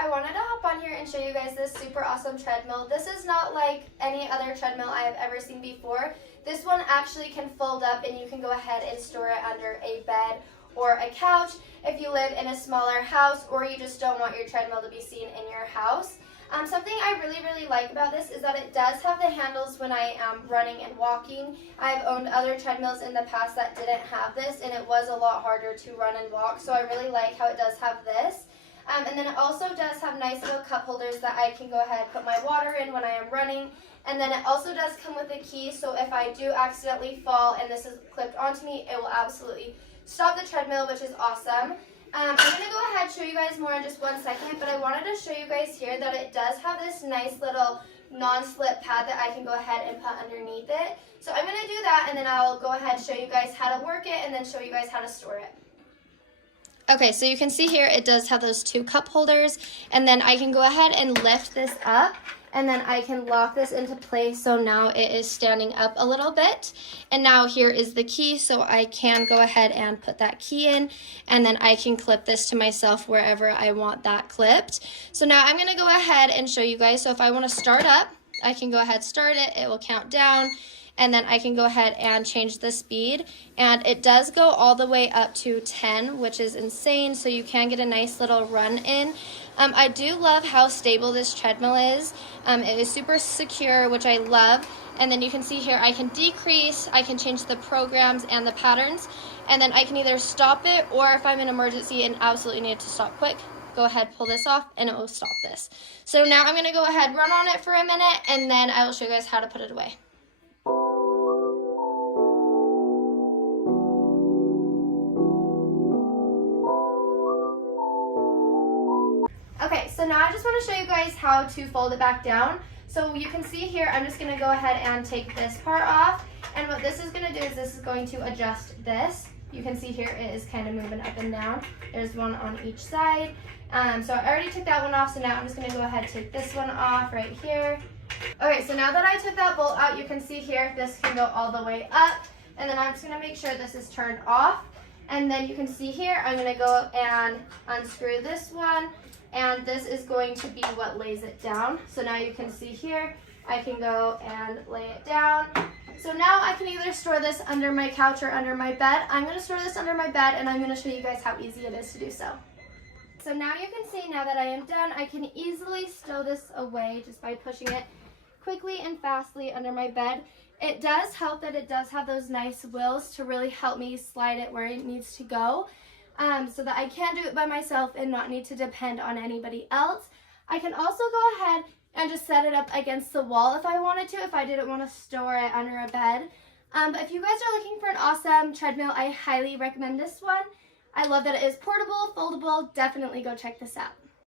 I wanted to hop on here and show you guys this super awesome treadmill. This is not like any other treadmill I have ever seen before. This one actually can fold up and you can go ahead and store it under a bed or a couch if you live in a smaller house or you just don't want your treadmill to be seen in your house. Something I really like about this is that it does have the handles when I am running and walking. I've owned other treadmills in the past that didn't have this, and it was a lot harder to run and walk, so I really like how it does have this. And then it also does have nice little cup holders that I can go ahead and put my water in when I am running. And then it also does come with a key, so if I do accidentally fall and this is clipped onto me, it will absolutely stop the treadmill, which is awesome. I'm going to go ahead and show you guys more in just 1 second, but I wanted to show you guys here that it does have this nice little non-slip pad that I can go ahead and put underneath it. So I'm going to do that, and then I'll go ahead and show you guys how to work it and then show you guys how to store it. Okay, so you can see here it does have those 2 cup holders, and then I can go ahead and lift this up, and then I can lock this into place so now it is standing up a little bit. And now here is the key, so I can go ahead and put that key in, and then I can clip this to myself wherever I want that clipped. So now I'm gonna go ahead and show you guys. So if I wanna start up, I can go ahead, start it, it will count down, and then I can go ahead and change the speed. And it does go all the way up to 10, which is insane, so you can get a nice little run in. I do love how stable this treadmill is. It is super secure, which I love. And then you can see here I can decrease, I can change the programs and the patterns, and then I can either stop it, or if I'm in an emergency and absolutely need to stop quick, go ahead, pull this off, and it will stop this. So now I'm gonna go ahead, run on it for a minute, and then I will show you guys how to put it away. Okay, so now I just want to show you guys how to fold it back down. So you can see here, I'm just going to go ahead and take this part off. And what this is going to do is this is going to adjust this. You can see here it is kind of moving up and down. There's one on each side. So I already took that one off, so now I'm just going to go ahead and take this one off right here. Okay, so now that I took that bolt out, you can see here this can go all the way up. And then I'm just going to make sure this is turned off. And then you can see here, I'm going to go and unscrew this one. And this is going to be what lays it down. So now you can see here, I can go and lay it down. So now I can either store this under my couch or under my bed. I'm going to store this under my bed, and I'm going to show you guys how easy it is to do so. So now you can see, now that I am done, I can easily stow this away just by pushing it quickly and fastly under my bed. It does help that it does have those nice wheels to really help me slide it where it needs to go. So that I can do it by myself and not need to depend on anybody else. I can also go ahead and just set it up against the wall if I wanted to, if I didn't want to store it under a bed. But if you guys are looking for an awesome treadmill, I highly recommend this one. I love that it is portable, foldable. Definitely go check this out.